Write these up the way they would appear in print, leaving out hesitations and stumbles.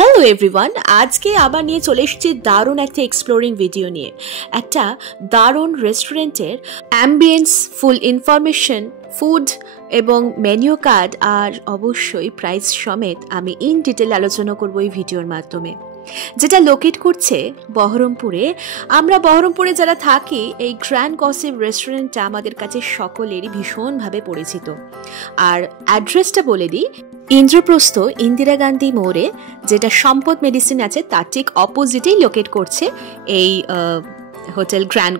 Hello everyone, আজকে আবার নিয়ে চলে এসেছি দারুণ একটা এক্সপ্লোরিং ভিডিও নিয়ে। একটা দারুণ রেস্টুরেন্টের অ্যাম্বিয়েন্স, ফুল ইনফরমেশন, ফুড এবং মেনু কার্ড আর অবশ্যই প্রাইস সমেত আমি ইন ডিটেল আলোচনা করব এই ভিডিওর মাধ্যমে, যেটা লোকেট করছে বহরমপুরে। আমরা বহরমপুরে যারা থাকি, এই গ্র্যান্ড গসিপ রেস্টুরেন্টটা আমাদের কাছে সকলেরই ভীষণভাবে পরিচিত। আর অ্যাড্রেসটা বলে দিই, ইন্দ্রপ্রস্থ ইন্দিরা গান্ধী মোড়ে, যেটা সম্পদ মেডিসিন আছে তার ঠিক অপোজিটেই লোকেট করছে এই হোটেল গ্র্যান্ড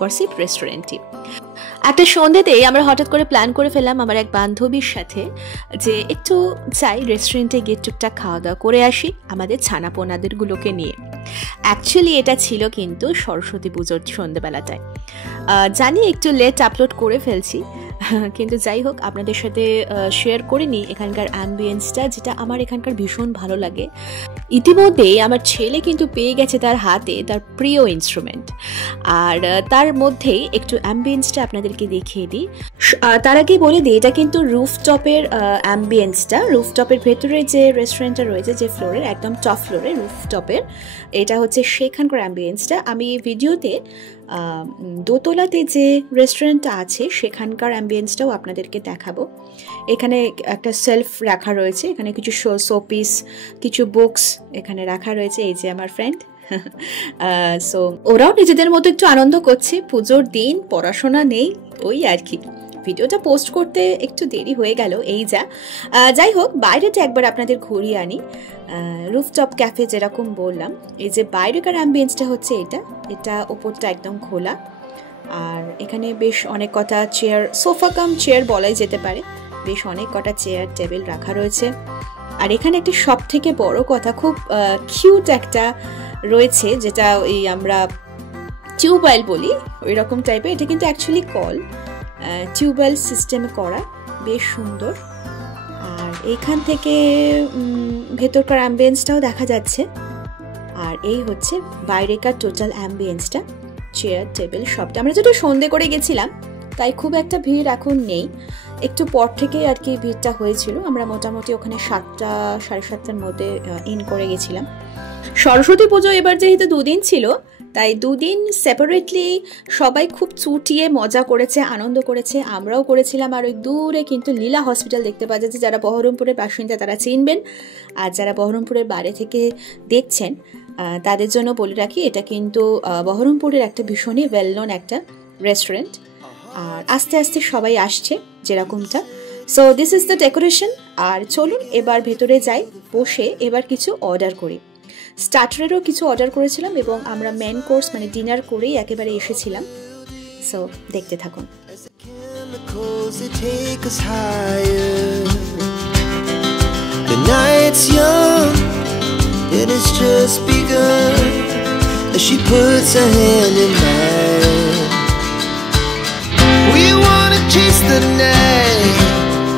গসিপ রেস্টুরেন্টটি। একটা সন্ধ্যেতেই আমরা হঠাৎ করে প্ল্যান করে ফেললাম আমার এক বান্ধবীর সাথে যে একটু চাই রেস্টুরেন্টে গিয়ে টুকটাক খাওয়া দাওয়া করে আসি আমাদের ছানাপোনাদেরগুলোকে নিয়ে। অ্যাকচুয়ালি এটা ছিল কিন্তু সরস্বতী পুজোর সন্ধ্যেবেলাটায়। জানি একটু লেট আপলোড করে ফেলছি, কিন্তু যাই হোক আপনাদের সাথে শেয়ার করে নিই এখানকার অ্যাম্বিয়েন্সটা, যেটা আমার এখানকার ভীষণ ভালো লাগে। ইতিমধ্যেই আমার ছেলে কিন্তু পেয়ে গেছে তার হাতে তার প্রিয় ইনস্ট্রুমেন্ট, আর তার মধ্যেই একটু অ্যাম্বিয়েন্সটা আপনাদেরকে দেখিয়ে দিই। তার আগে বলে দিই, এটা কিন্তু রুফটপের অ্যাম্বিয়েন্সটা। রুফটপের ভেতরে যে রেস্টুরেন্টটা রয়েছে, যে ফ্লোরের একদম টপ ফ্লোরে রুফটপের, এটা হচ্ছে সেখানকার অ্যাম্বিয়েন্সটা। আমি ভিডিওতে দোতলাতে যে রেস্টুরেন্টটা আছে সেখানকার অ্যাম্বিয়েন্সটাও আপনাদেরকে দেখাবো। এখানে একটা সেলফ রাখা রয়েছে, এখানে কিছু শোপিস, কিছু বুকস এখানে রাখা রয়েছে। এই যে আমার ফ্রেন্ড, সো ওরাও নিজেদের মতো একটু আনন্দ করছে। পুজোর দিন, পড়াশোনা নেই, ওই আর কি। ভিডিওটা পোস্ট করতে একটু দেরি হয়ে গেল, এই যা। যাই হোক, বাইরেটা একবার আপনাদের ঘুরিয়ে আনি। রুফটপ ক্যাফে যেরকম বললাম, এই যে বাইরেকার অ্যাম্বিয়েন্সটা হচ্ছে এটা ওপরটা একদম খোলা। আর এখানে বেশ অনেক কটা চেয়ার, সোফা কাম চেয়ার বলাই যেতে পারে, বেশ অনেক কটা চেয়ার টেবিল রাখা রয়েছে। আর এখানে একটা সব থেকে বড় কথা, খুব কিউট একটা রয়েছে, যেটা ওই আমরা টিউবওয়েল বলি ওই রকম টাইপের। এটা কিন্তু অ্যাকচুয়ালি কল, টিউবওয়েল সিস্টেমে করা, বেশ সুন্দর। আর এইখান থেকে ভেতরকার অ্যাম্বিয়েন্সটাও দেখা যাচ্ছে। আর এই হচ্ছে বাইরেকার টোটাল অ্যাম্বিয়েন্সটা, চেয়ার টেবিল সবটা। আমরা যেটা সন্ধে করে গেছিলাম তাই খুব একটা ভিড় এখন নেই, একটু পর থেকে আর কি ভিড়টা হয়েছিল। আমরা মোটামুটি ওখানে 7টা সাড়ে 7টার মধ্যে ইন করে গেছিলাম। সরস্বতী পুজো এবার যেহেতু দুদিন ছিল, তাই দুদিন সেপারেটলি সবাই খুব চুটিয়ে মজা করেছে, আনন্দ করেছে, আমরাও করেছিলাম। আর ওই দূরে কিন্তু লীলা হসপিটাল দেখতে পাওয়া যাচ্ছে। যারা বহরমপুরের বাসিন্দা তারা চিনবেন, আর যারা বহরমপুরের বাইরে থেকে দেখছেন তাদের জন্য বলে রাখি, এটা কিন্তু বহরমপুরের একটা ভীষণই ওয়েল নোন একটা রেস্টুরেন্ট। আর আস্তে আস্তে সবাই আসছে যেরকমটা। So this is the decoration. আর চলুন এবার ভেতরে যাই, বসে এবার কিছু অর্ডার করি। স্টার্টারেরও কিছু অর্ডার করেছিলাম এবং আমরা মেন কোর্স মানে ডিনার করেই একেবারে এসেছিলাম। সো দেখতে থাকুন। The night's young, it has just begun, as she puts her hand in mine. We wanna chase the night,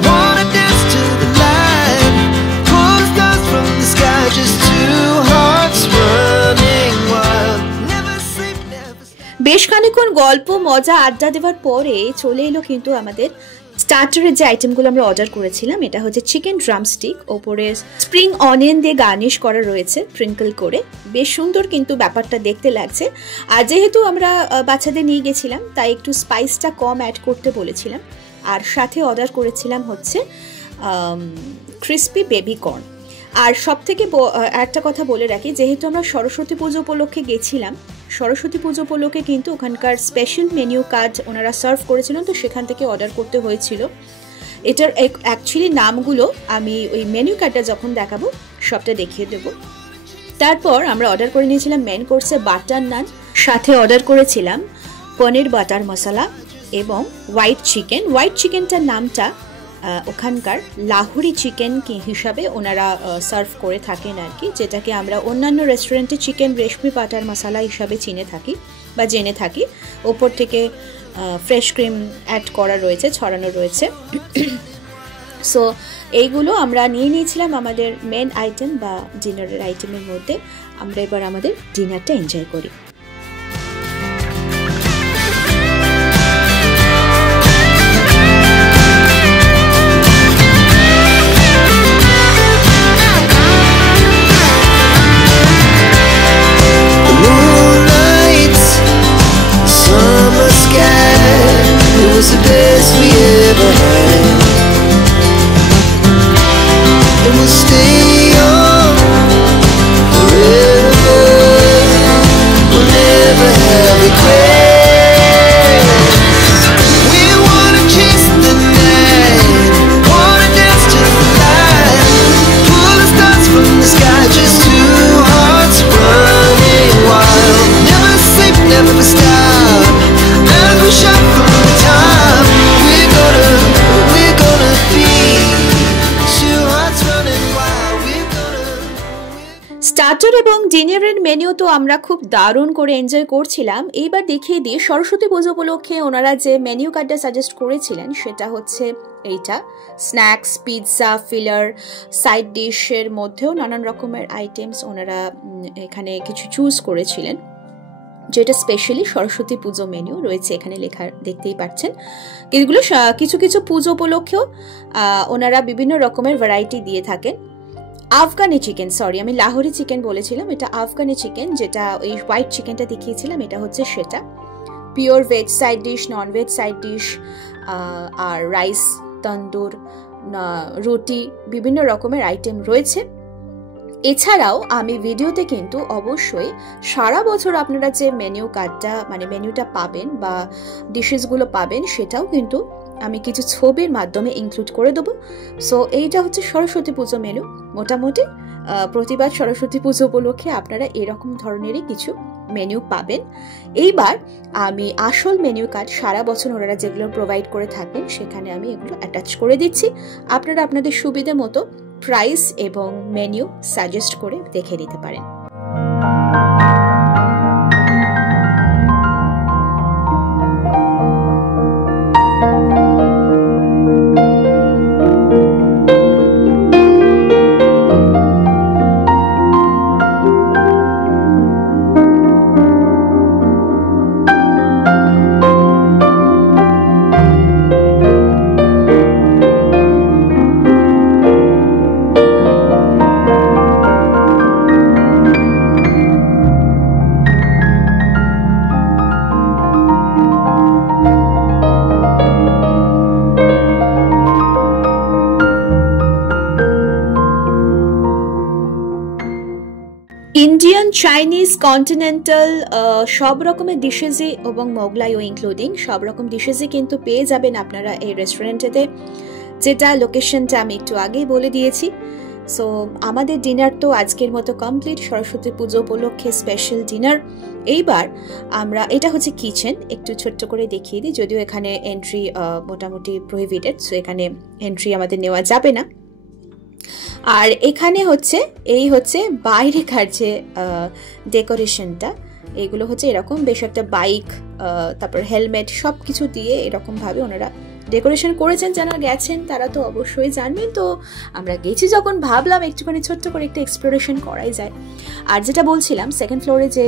wanna dance to the light, pull the stars from the sky, just two hearts running wild, never sleep, never sleep. বেশ খানিকক্ষণ গল্প মজা আড্ডা দেওয়ার পরে চলে এলো কিন্তু আমাদের স্টার্টারের যে আইটেমগুলো আমরা অর্ডার করেছিলাম। এটা হচ্ছে চিকেন ড্রামস্টিক, ওপরে স্প্রিং অনিয়ন দিয়ে গার্নিশ করা রয়েছে স্প্রিঙ্কল করে, বেশ সুন্দর কিন্তু ব্যাপারটা দেখতে লাগছে। আর যেহেতু আমরা বাচ্চাদের নিয়ে গেছিলাম তাই একটু স্পাইসটা কম অ্যাড করতে বলেছিলাম। আর সাথে অর্ডার করেছিলাম হচ্ছে ক্রিস্পি বেবি কর্ন। আর সব থেকে একটা কথা বলে রাখি, যেহেতু আমরা সরস্বতী পুজো উপলক্ষে গেছিলাম, সরস্বতী পুজো উপলক্ষে কিন্তু ওখানকার স্পেশাল মেনু কার্ড ওনারা সার্ভ করেছিলেন, তো সেখান থেকে অর্ডার করতে হয়েছিল। এটার অ্যাকচুয়ালি নামগুলো আমি ওই মেনু কার্ডটা যখন দেখাবো সবটা দেখিয়ে দেবো। তারপর আমরা অর্ডার করে নিয়েছিলাম মেন কোর্সে বাটার নান, সাথে অর্ডার করেছিলাম পনির বাটার মশলা এবং হোয়াইট চিকেন। হোয়াইট চিকেনটার নামটা ওখানকার লাহোরি চিকেন হিসাবে ওনারা সার্ভ করে থাকেন আর কি, যেটাকে আমরা অন্যান্য রেস্টুরেন্টে চিকেন রেশমি বাটার মশলা হিসাবে চিনে থাকি বা জেনে থাকি। ওপর থেকে ফ্রেশ ক্রিম অ্যাড করা রয়েছে, ছড়ানো রয়েছে। সো এইগুলো আমরা নিয়ে নিয়েছিলাম আমাদের মেন আইটেম বা ডিনারের আইটেমের মধ্যে। আমরা এবার আমাদের ডিনারটা এনজয় করি। স্টার্টার এবং ডিনারের মেনু তো আমরা খুব দারুণ করে এনজয় করছিলাম। এইবার দেখিয়ে দিই সরস্বতী পুজো উপলক্ষে ওনারা যে মেনু কার্ডটা সাজেস্ট করেছিলেন সেটা হচ্ছে এইটা। স্ন্যাক্স, পিৎজা, ফিলার, সাইড ডিশের মধ্যেও নানান রকমের আইটেমস ওনারা এখানে কিছু চুজ করেছিলেন, যেটা স্পেশালি সরস্বতী পুজো মেনু রয়েছে এখানে লেখা, দেখতেই পাচ্ছেন। এগুলো কিছু কিছু পুজো উপলক্ষেও ওনারা বিভিন্ন রকমের ভ্যারাইটি দিয়ে থাকেন। আফগানি চিকেন, সরি আমি লাহোরি চিকেন বলেছিলাম, এটা আফগানি চিকেন, যেটা ওই হোয়াইট চিকেনটা দেখিয়েছিলাম এটা হচ্ছে সেটা। Pure veg side dish, non veg side dish, আর রাইস, তন্দুর, রুটি, বিভিন্ন রকমের আইটেম রয়েছে। এছাড়াও আমি ভিডিওতে কিন্তু অবশ্যই সারা বছর আপনারা যে মেনু কার্ডটা মানে মেনুটা পাবেন বা ডিশেসগুলো পাবেন সেটাও কিন্তু আমি কিছু ছবির মাধ্যমে ইনক্লুড করে দেবো। সো এইটা হচ্ছে সরস্বতী পুজো মেনু। মোটামুটি প্রতিবার সরস্বতী পুজো উপলক্ষে আপনারা এরকম ধরনেরই কিছু মেনু পাবেন। এইবার আমি আসল মেনু কার্ড সারা বছর ওনারা যেগুলো প্রোভাইড করে থাকেন সেখানে আমি এগুলো অ্যাটাচ করে দিচ্ছি। আপনারা আপনাদের সুবিধা মতো প্রাইস এবং মেনু সাজেস্ট করে দেখে নিতে পারেন। ইন্ডিয়ান, চাইনিজ, কন্টিনেন্টাল সব রকমের ডিশেসই এবং মোগলাইও ইনক্লুডিং সব রকম ডিশেসই কিন্তু পেয়ে যাবেন আপনারা এই রেস্টুরেন্টেতে, যেটা লোকেশনটা আমি একটু আগেই বলে দিয়েছি। সো আমাদের ডিনার তো আজকের মতো কমপ্লিট, সরস্বতী পুজো উপলক্ষে স্পেশাল ডিনার। এইবার আমরা, এটা হচ্ছে কিচেন, একটু ছোট্ট করে দেখিয়ে দিই, যদিও এখানে এন্ট্রি মোটামুটি প্রহিবিটেড, সো এখানে এন্ট্রি আমাদের নেওয়া যাবে না। আর এখানে হচ্ছে এই হচ্ছে বাইরেকার যে ডেকোরেশনটা, এগুলো হচ্ছে এরকম বেশ একটা বাইক, তারপর হেলমেট সব কিছু দিয়ে এরকমভাবে ওনারা ডেকোরেশন করেছেন। যারা গেছেন তারা তো অবশ্যই জানবেন, তো আমরা গেছি যখন ভাবলাম একটুখানি ছোট্ট করে একটা এক্সপ্লোরেশন করাই যায়। আর যেটা বলছিলাম, সেকেন্ড ফ্লোরে যে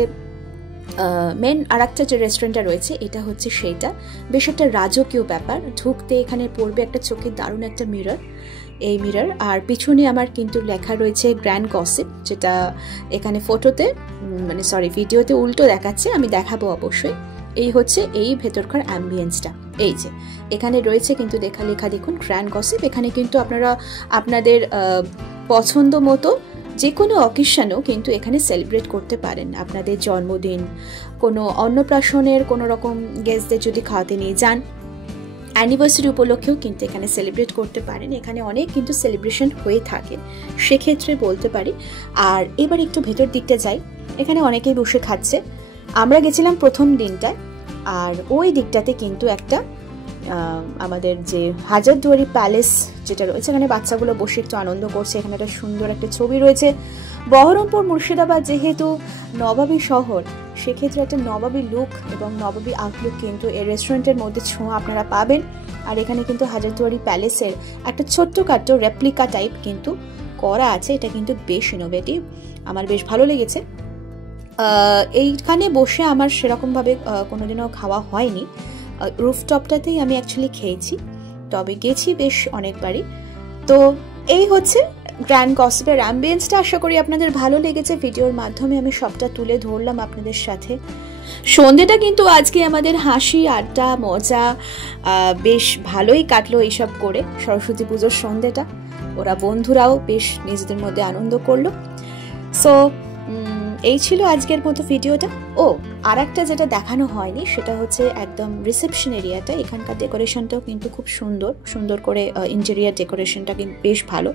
মেন আর একটা যে রেস্টুরেন্টটা রয়েছে এটা হচ্ছে সেইটা, বেশ একটা রাজকীয় ব্যাপার। ঢুকতে এখানে পড়বে একটা চোখের দারুণ একটা মিরর, এই মিরর, আর পিছনে আমার কিন্তু লেখা রয়েছে গ্র্যান্ড গসিপ, যেটা এখানে ফটোতে মানে সরি ভিডিওতে উল্টো দেখাচ্ছে, আমি দেখাবো অবশ্যই। এই হচ্ছে এই ভেতরকার অ্যাম্বিয়েন্সটা, এই যে এখানে রয়েছে কিন্তু লেখা দেখুন গ্র্যান্ড গসিপ। এখানে কিন্তু আপনারা আপনাদের পছন্দ মতো যে কোনো অকেশনও কিন্তু এখানে সেলিব্রেট করতে পারেন। আপনাদের জন্মদিন, কোনো অন্নপ্রাশনের কোনো রকম গেস্টদের যদি খাওয়াতে নিয়ে যান, অ্যানিভার্সারি উপলক্ষেও কিন্তু এখানে সেলিব্রেট করতে পারেন। এখানে অনেক কিন্তু সেলিব্রেশন হয়ে থাকে, সেক্ষেত্রে বলতে পারি। আর এবার একটু ভেতর দিকটা যাই, এখানে অনেকেই বসে খাচ্ছে। আমরা গেছিলাম প্রথম দিনটায়, আর ওই দিকটাতে কিন্তু একটা আমাদের যে হাজারদুয়ারি প্যালেস যেটা রয়েছে, এখানে বাচ্চাগুলো বসে একটু আনন্দ করছে। এখানে একটা সুন্দর একটা ছবি রয়েছে। বহরমপুর মুর্শিদাবাদ যেহেতু নবাবী শহর, সেক্ষেত্রে একটা নবাবী লুক এবং নবাবী আউটলুক কিন্তু এই রেস্টুরেন্টের মধ্যে ছোঁয়া আপনারা পাবেন। আর এখানে কিন্তু হাজারদুয়ারি প্যালেসের একটা ছোট্টখাটো রেপ্লিকা টাইপ কিন্তু করা আছে, এটা কিন্তু বেশ ইনোভেটিভ, আমার বেশ ভালো লেগেছে। এইখানে বসে আমার সেরকমভাবে কোনোদিনও খাওয়া হয়নি, রুফটপটাতেই আমি অ্যাকচুয়ালি খেয়েছি, তবে গেছি বেশ অনেকবারই। তো এই হচ্ছে গ্র্যান্ড গসিপের অ্যাম্বিয়েন্সটা। আশা করি আপনাদের ভালো লেগেছে, ভিডিওর মাধ্যমে আমি সবটা তুলে ধরলাম আপনাদের সাথে। সন্ধ্যেটা কিন্তু আজকে আমাদের হাসি, আড্ডা, মজা বেশ ভালোই কাটলো এইসব করে। সরস্বতী পুজোর সন্ধ্যেটা ওরা বন্ধুরাও বেশ নিজেদের মধ্যে আনন্দ করলো। সো এই ছিল আজকের মতো ভিডিওটা। ও আর একটা যেটা দেখানো হয়নি সেটা হচ্ছে একদম রিসেপশন এরিয়াটা। এখানকার ডেকোরেশনটাও কিন্তু খুব সুন্দর করে ইন্টেরিয়ার ডেকোরেশনটা কিন্তু বেশ ভালো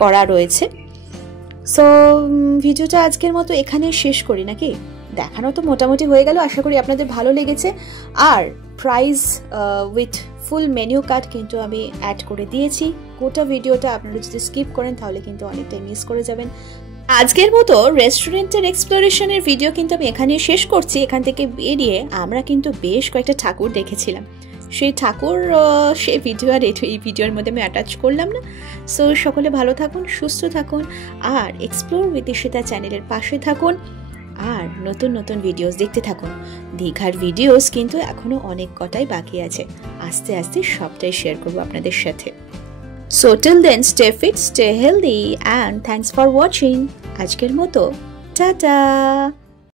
করা রয়েছে। সো ভিডিওটা আজকের মতো এখানে শেষ করি নাকি? দেখানো তো মোটামুটি হয়ে গেল, আশা করি আপনাদের ভালো লেগেছে। আর price with full menu card কিন্তু আমি অ্যাড করে দিয়েছি। গোটা ভিডিওটা আপনারা যদি স্কিপ করেন তাহলে কিন্তু অনেকটাই মিস করে যাবেন। আজকের মতো রেস্টুরেন্টের এক্সপ্লোরেশনের ভিডিও কিন্তু আমি এখানেই শেষ করছি। এখান থেকে বেরিয়ে আমরা কিন্তু বেশ কয়েকটা ঠাকুর দেখেছিলাম। সেই ঠাকুর সেই ভিডিও আর এই ভিডিওর মধ্যে আমি অ্যাটাচ করলাম না। সো সকলে ভালো থাকুন, সুস্থ থাকুন, আর এক্সপ্লোর উইথ ঈশিতা চ্যানেলের পাশে থাকুন, আর নতুন নতুন ভিডিওস দেখতে থাকুন। দীঘার ভিডিওস কিন্তু এখনও অনেক কটাই বাকি আছে, আস্তে আস্তে সবটাই শেয়ার করবো আপনাদের সাথে। So till then, stay fit, stay healthy, and thanks for watching. আজকের মতো টাটা।